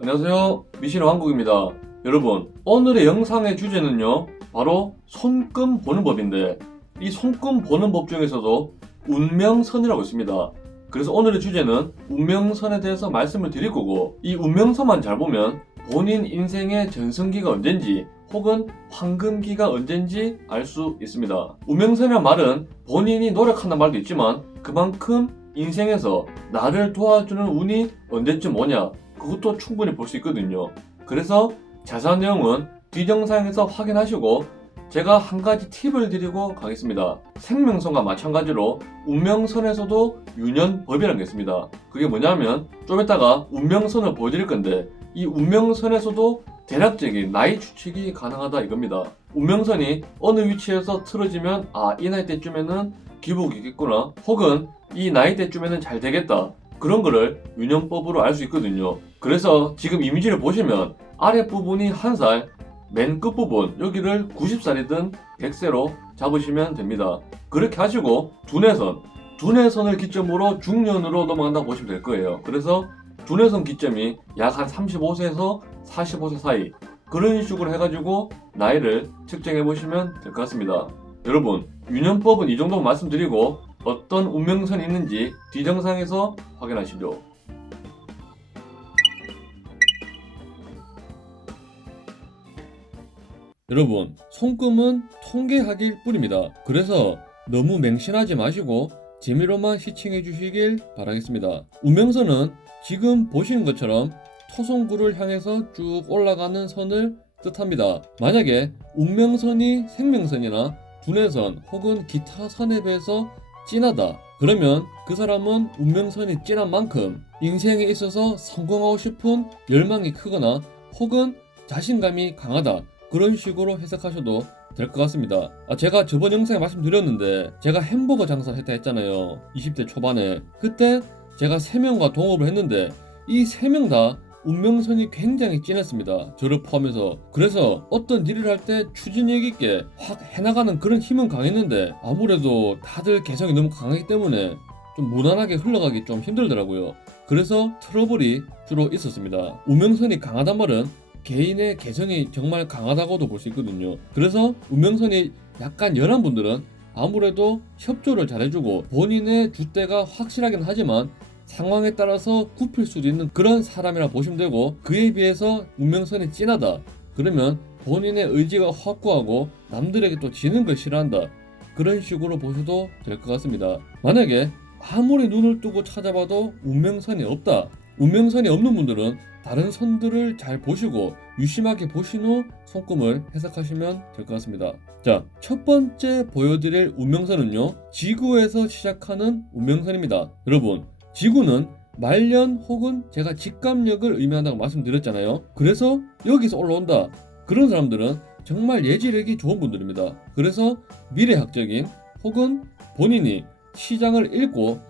안녕하세요, 미신의 왕국입니다. 여러분, 오늘의 영상의 주제는요, 바로 손금 보는 법인데, 이 손금 보는 법 중에서도 운명선이라고 있습니다. 그래서 오늘의 주제는 운명선에 대해서 말씀을 드릴 거고, 이 운명선만 잘 보면 본인 인생의 전성기가 언젠지 혹은 황금기가 언젠지 알 수 있습니다. 운명선이란 말은 본인이 노력한다는 말도 있지만 그만큼 인생에서 나를 도와주는 운이 언제쯤 오냐, 그것도 충분히 볼 수 있거든요. 그래서 자세한 내용은 뒷영상에서 확인하시고 제가 한 가지 팁을 드리고 가겠습니다. 생명선과 마찬가지로 운명선에서도 유년법이라는 게 있습니다. 그게 뭐냐면 좀 이따가 운명선을 보여드릴 건데, 이 운명선에서도 대략적인 나이 추측이 가능하다 이겁니다. 운명선이 어느 위치에서 틀어지면 이 나이 때쯤에는 기복이 있겠구나, 혹은 이 나이 때쯤에는 잘 되겠다, 그런 거를 유년법으로 알 수 있거든요. 그래서 지금 이미지를 보시면 아랫부분이 1살, 맨 끝부분 여기를 90살이든 100세로 잡으시면 됩니다. 그렇게 하시고 두뇌선을 기점으로 중년으로 넘어간다고 보시면 될 거예요. 그래서 두뇌선 기점이 약 한 35세에서 45세 사이, 그런 식으로 해가지고 나이를 측정해 보시면 될 것 같습니다. 여러분, 유년법은 이 정도 말씀드리고 어떤 운명선이 있는지 뒷영상에서 확인하시죠. 여러분, 손금은 통계학일 뿐입니다. 그래서 너무 맹신하지 마시고 재미로만 시청해 주시길 바라겠습니다. 운명선은 지금 보시는 것처럼 토성구를 향해서 쭉 올라가는 선을 뜻합니다. 만약에 운명선이 생명선이나 두뇌선 혹은 기타 선에 비해서 진하다, 그러면 그 사람은 운명선이 진한 만큼 인생에 있어서 성공하고 싶은 열망이 크거나 혹은 자신감이 강하다, 그런 식으로 해석하셔도 될 것 같습니다. 제가 저번 영상에 말씀드렸는데 제가 햄버거 장사를 했다 했잖아요. 20대 초반에. 그때 제가 3명과 동업을 했는데 이 3명 다 운명선이 굉장히 진했습니다. 저를 포함해서. 그래서 어떤 일을 할 때 추진력 있게 확 해나가는 그런 힘은 강했는데 아무래도 다들 개성이 너무 강하기 때문에 좀 무난하게 흘러가기 좀 힘들더라고요. 그래서 트러블이 주로 있었습니다. 운명선이 강하단 말은 개인의 개성이 정말 강하다고도 볼 수 있거든요. 그래서 운명선이 약간 연한 분들은 아무래도 협조를 잘해주고 본인의 줏대가 확실하긴 하지만 상황에 따라서 굽힐 수도 있는 그런 사람이라 보시면 되고, 그에 비해서 운명선이 진하다, 그러면 본인의 의지가 확고하고 남들에게 또 지는 걸 싫어한다, 그런 식으로 보셔도 될 것 같습니다. 만약에 아무리 눈을 뜨고 찾아봐도 운명선이 없다, 운명선이 없는 분들은 다른 선들을 잘 보시고 유심하게 보신 후 손금을 해석하시면 될 것 같습니다. 자, 첫 번째 보여드릴 운명선은요, 지구에서 시작하는 운명선입니다. 여러분, 지구는 말년 혹은 제가 직감력을 의미한다고 말씀드렸잖아요. 그래서 여기서 올라온다, 그런 사람들은 정말 예지력이 좋은 분들입니다. 그래서 미래학적인 혹은 본인이 시장을 읽고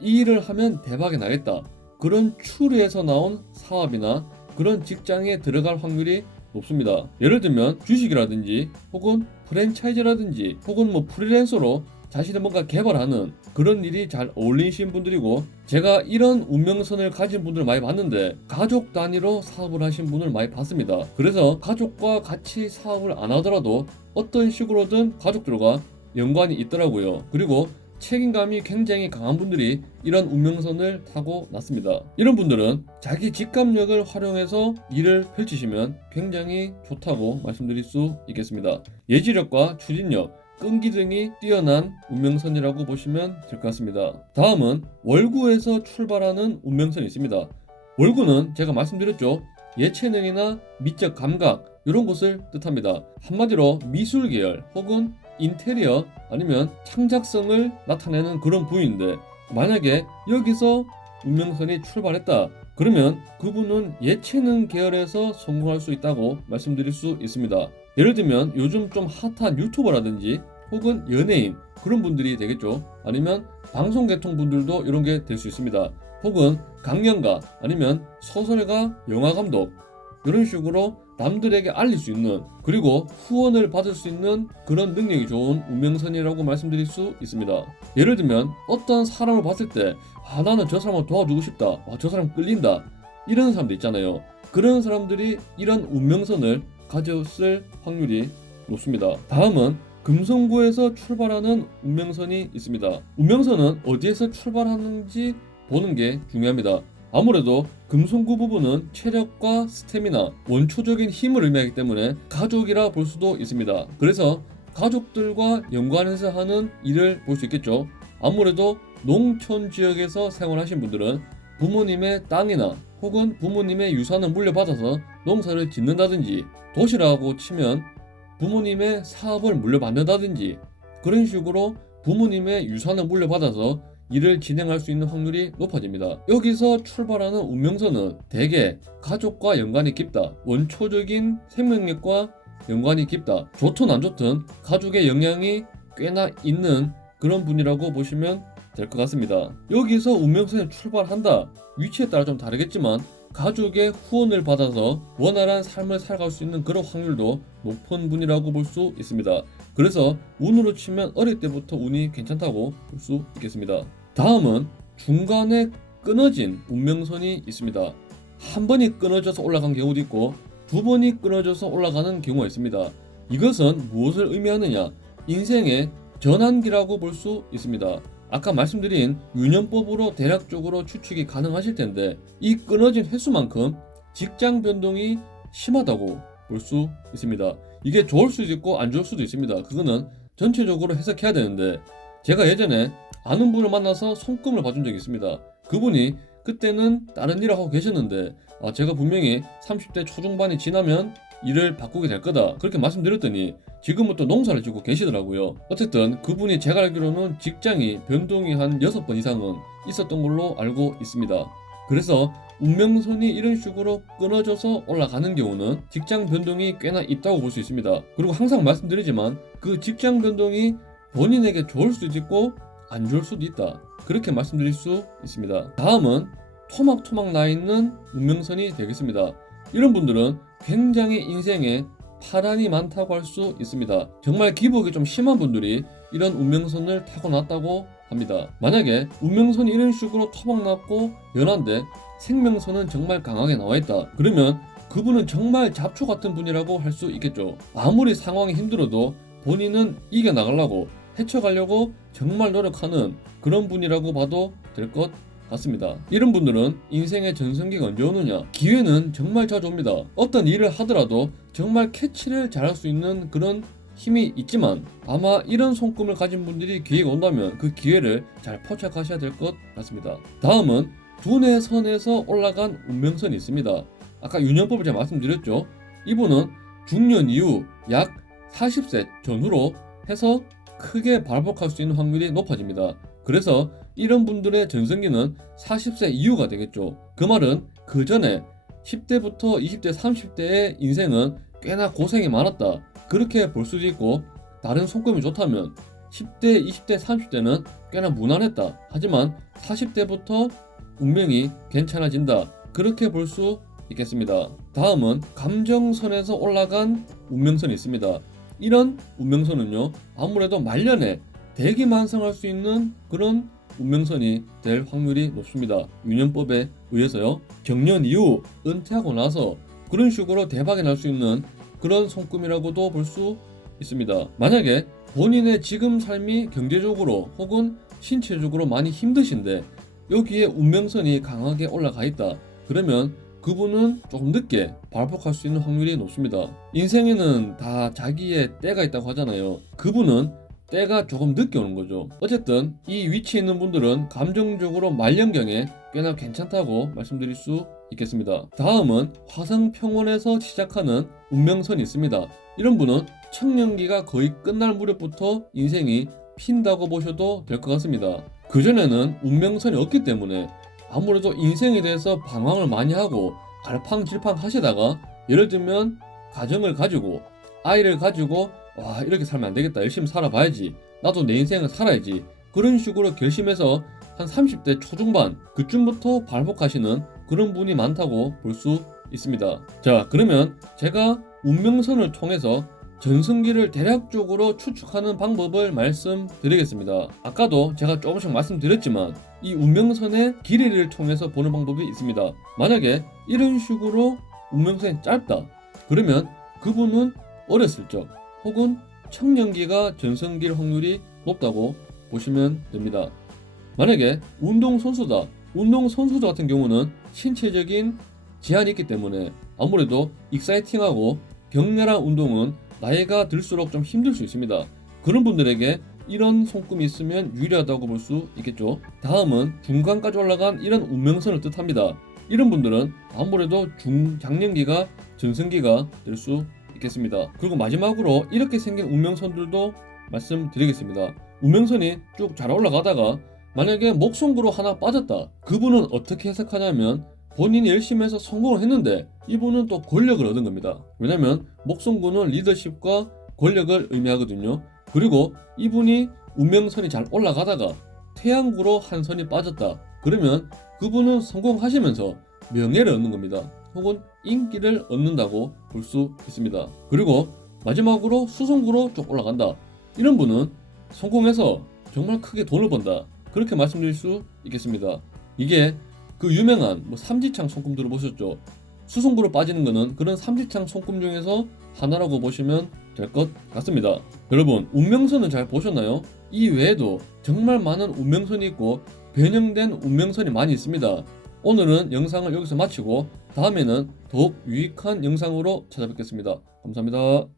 이 일을 하면 대박이 나겠다, 그런 추리에서 나온 사업이나 그런 직장에 들어갈 확률이 높습니다. 예를 들면 주식이라든지 혹은 프랜차이즈라든지 혹은 프리랜서로 자신의 뭔가 개발하는 그런 일이 잘 어울리시는 분들이고, 제가 이런 운명선을 가진 분들을 많이 봤는데 가족 단위로 사업을 하신 분을 많이 봤습니다. 그래서 가족과 같이 사업을 안 하더라도 어떤 식으로든 가족들과 연관이 있더라고요. 그리고 책임감이 굉장히 강한 분들이 이런 운명선을 타고 났습니다. 이런 분들은 자기 직감력을 활용해서 일을 펼치시면 굉장히 좋다고 말씀드릴 수 있겠습니다. 예지력과 추진력, 끈기 등이 뛰어난 운명선이라고 보시면 될 것 같습니다. 다음은 월구에서 출발하는 운명선이 있습니다. 월구는 제가 말씀드렸죠, 예체능이나 미적 감각, 이런 것을 뜻합니다. 한마디로 미술 계열 혹은 인테리어 아니면 창작성을 나타내는 그런 부위인데, 만약에 여기서 운명선이 출발했다, 그러면 그분은 예체능 계열에서 성공할 수 있다고 말씀드릴 수 있습니다. 예를 들면 요즘 좀 핫한 유튜버라든지 혹은 연예인, 그런 분들이 되겠죠. 아니면 방송계통 분들도 이런 게 될 수 있습니다. 혹은 강연가 아니면 소설가, 영화감독, 이런 식으로 남들에게 알릴 수 있는, 그리고 후원을 받을 수 있는 그런 능력이 좋은 운명선이라고 말씀드릴 수 있습니다. 예를 들면 어떤 사람을 봤을 때 나는 저 사람을 도와주고 싶다, 저 사람 끌린다, 이런 사람도 있잖아요. 그런 사람들이 이런 운명선을 가졌을 확률이 높습니다. 다음은 금성구에서 출발하는 운명선이 있습니다. 운명선은 어디에서 출발하는지 보는 게 중요합니다. 아무래도 금성구 부분은 체력과 스태미나, 원초적인 힘을 의미하기 때문에 가족이라 볼 수도 있습니다. 그래서 가족들과 연관해서 하는 일을 볼 수 있겠죠. 아무래도 농촌 지역에서 생활하신 분들은 부모님의 땅이나 혹은 부모님의 유산을 물려받아서 농사를 짓는다든지, 도시라고 치면 부모님의 사업을 물려받는다든지 그런 식으로 부모님의 유산을 물려받아서 일을 진행할 수 있는 확률이 높아집니다. 여기서 출발하는 운명선은 대개 가족과 연관이 깊다, 원초적인 생명력과 연관이 깊다, 좋든 안 좋든 가족의 영향이 꽤나 있는 그런 분이라고 보시면 될 것 같습니다. 여기서 운명선이 출발한다, 위치에 따라 좀 다르겠지만 가족의 후원을 받아서 원활한 삶을 살아갈 수 있는 그런 확률도 높은 분이라고 볼 수 있습니다. 그래서 운으로 치면 어릴 때부터 운이 괜찮다고 볼 수 있겠습니다. 다음은 중간에 끊어진 운명선이 있습니다. 한 번이 끊어져서 올라간 경우도 있고 두 번이 끊어져서 올라가는 경우가 있습니다. 이것은 무엇을 의미하느냐? 인생의 전환기라고 볼 수 있습니다. 아까 말씀드린 유년법으로 대략적으로 추측이 가능하실 텐데 이 끊어진 횟수만큼 직장 변동이 심하다고 볼 수 있습니다. 이게 좋을 수도 있고 안 좋을 수도 있습니다. 그거는 전체적으로 해석해야 되는데 제가 예전에 아는 분을 만나서 손금을 봐준 적이 있습니다. 그분이 그때는 다른 일을 하고 계셨는데 제가 분명히 30대 초중반이 지나면 일을 바꾸게 될 거다 그렇게 말씀드렸더니 지금은 또 농사를 짓고 계시더라고요. 어쨌든 그분이 제가 알기로는 직장이 변동이 한 6번 이상은 있었던 걸로 알고 있습니다. 그래서 운명선이 이런 식으로 끊어져서 올라가는 경우는 직장 변동이 꽤나 있다고 볼 수 있습니다. 그리고 항상 말씀드리지만 그 직장 변동이 본인에게 좋을 수도 있고 안 좋을 수도 있다 그렇게 말씀드릴 수 있습니다. 다음은 토막토막 나 있는 운명선이 되겠습니다. 이런 분들은 굉장히 인생에 파란이 많다고 할 수 있습니다. 정말 기복이 좀 심한 분들이 이런 운명선을 타고났다고 합니다. 만약에 운명선이 이런 식으로 토막났고 연한데 생명선은 정말 강하게 나와있다 그러면 그분은 정말 잡초 같은 분이라고 할 수 있겠죠. 아무리 상황이 힘들어도 본인은 이겨나가려고 헤쳐가려고 정말 노력하는 그런 분이라고 봐도 될 것 같습니다. 이런 분들은 인생의 전성기가 언제 오느냐? 기회는 정말 자주 옵니다. 어떤 일을 하더라도 정말 캐치를 잘할 수 있는 그런 힘이 있지만 아마 이런 손금을 가진 분들이 기회가 온다면 그 기회를 잘 포착하셔야 될 것 같습니다. 다음은 두뇌 선에서 올라간 운명선이 있습니다. 아까 유년법을 제가 말씀드렸죠. 이분은 중년 이후 약 40세 전후로 해서 크게 발복할 수 있는 확률이 높아집니다. 그래서 이런 분들의 전성기는 40세 이후가 되겠죠. 그 말은 그 전에 10대부터 20대, 30대의 인생은 꽤나 고생이 많았다 그렇게 볼 수도 있고 다른 손금이 좋다면 10대, 20대, 30대는 꽤나 무난했다 하지만 40대부터 운명이 괜찮아진다 그렇게 볼 수 있겠습니다. 다음은 감정선에서 올라간 운명선이 있습니다. 이런 운명선은요 아무래도 말년에 대기만성할 수 있는 그런 운명선이 될 확률이 높습니다. 유년법에 의해서요. 정년 이후 은퇴하고 나서 그런 식으로 대박이 날 수 있는 그런 손금이라고도 볼 수 있습니다. 만약에 본인의 지금 삶이 경제적으로 혹은 신체적으로 많이 힘드신데 여기에 운명선이 강하게 올라가 있다 그러면 그분은 조금 늦게 발복할 수 있는 확률이 높습니다. 인생에는 다 자기의 때가 있다고 하잖아요. 그분은 때가 조금 늦게 오는 거죠. 어쨌든 이 위치에 있는 분들은 감정적으로 말년경에 꽤나 괜찮다고 말씀드릴 수 있겠습니다. 다음은 화성평원에서 시작하는 운명선이 있습니다. 이런 분은 청년기가 거의 끝날 무렵부터 인생이 핀다고 보셔도 될 것 같습니다. 그전에는 운명선이 없기 때문에 아무래도 인생에 대해서 방황을 많이 하고 갈팡질팡 하시다가 예를 들면 가정을 가지고 아이를 가지고 와 이렇게 살면 안 되겠다 열심히 살아봐야지 나도 내 인생을 살아야지 그런 식으로 결심해서 한 30대 초중반 그쯤부터 발복하시는 그런 분이 많다고 볼 수 있습니다. 자 그러면 제가 운명선을 통해서 전성기를 대략적으로 추측하는 방법을 말씀드리겠습니다. 아까도 제가 조금씩 말씀드렸지만 이 운명선의 길이를 통해서 보는 방법이 있습니다. 만약에 이런 식으로 운명선이 짧다. 그러면 그분은 어렸을 적 혹은 청년기가 전성기일 확률이 높다고 보시면 됩니다. 만약에 운동선수다. 운동선수 같은 경우는 신체적인 제한이 있기 때문에 아무래도 익사이팅하고 격렬한 운동은 나이가 들수록 좀 힘들 수 있습니다. 그런 분들에게 이런 손금이 있으면 유리하다고 볼 수 있겠죠. 다음은 중간까지 올라간 이런 운명선을 뜻합니다. 이런 분들은 아무래도 중장년기가 전성기가 될 수 있겠습니다. 그리고 마지막으로 이렇게 생긴 운명선들도 말씀드리겠습니다. 운명선이 쭉 잘 올라가다가 만약에 목손구로 하나 빠졌다. 그분은 어떻게 해석하냐면 본인이 열심히 해서 성공을 했는데 이분은 또 권력을 얻은 겁니다. 왜냐면 목손구는 리더십과 권력을 의미하거든요. 그리고 이분이 운명선이 잘 올라가다가 태양구로 한 선이 빠졌다. 그러면 그분은 성공하시면서 명예를 얻는 겁니다. 혹은 인기를 얻는다고 볼 수 있습니다. 그리고 마지막으로 수성구로 쭉 올라간다. 이런 분은 성공해서 정말 크게 돈을 번다. 그렇게 말씀드릴 수 있겠습니다. 이게 그 유명한 삼지창 손금 들어보셨죠? 수성구로 빠지는 거는 그런 삼지창 손금 중에서 하나라고 보시면 될 것 같습니다. 여러분, 운명선은 잘 보셨나요? 이 외에도 정말 많은 운명선이 있고 변형된 운명선이 많이 있습니다. 오늘은 영상을 여기서 마치고 다음에는 더욱 유익한 영상으로 찾아뵙겠습니다. 감사합니다.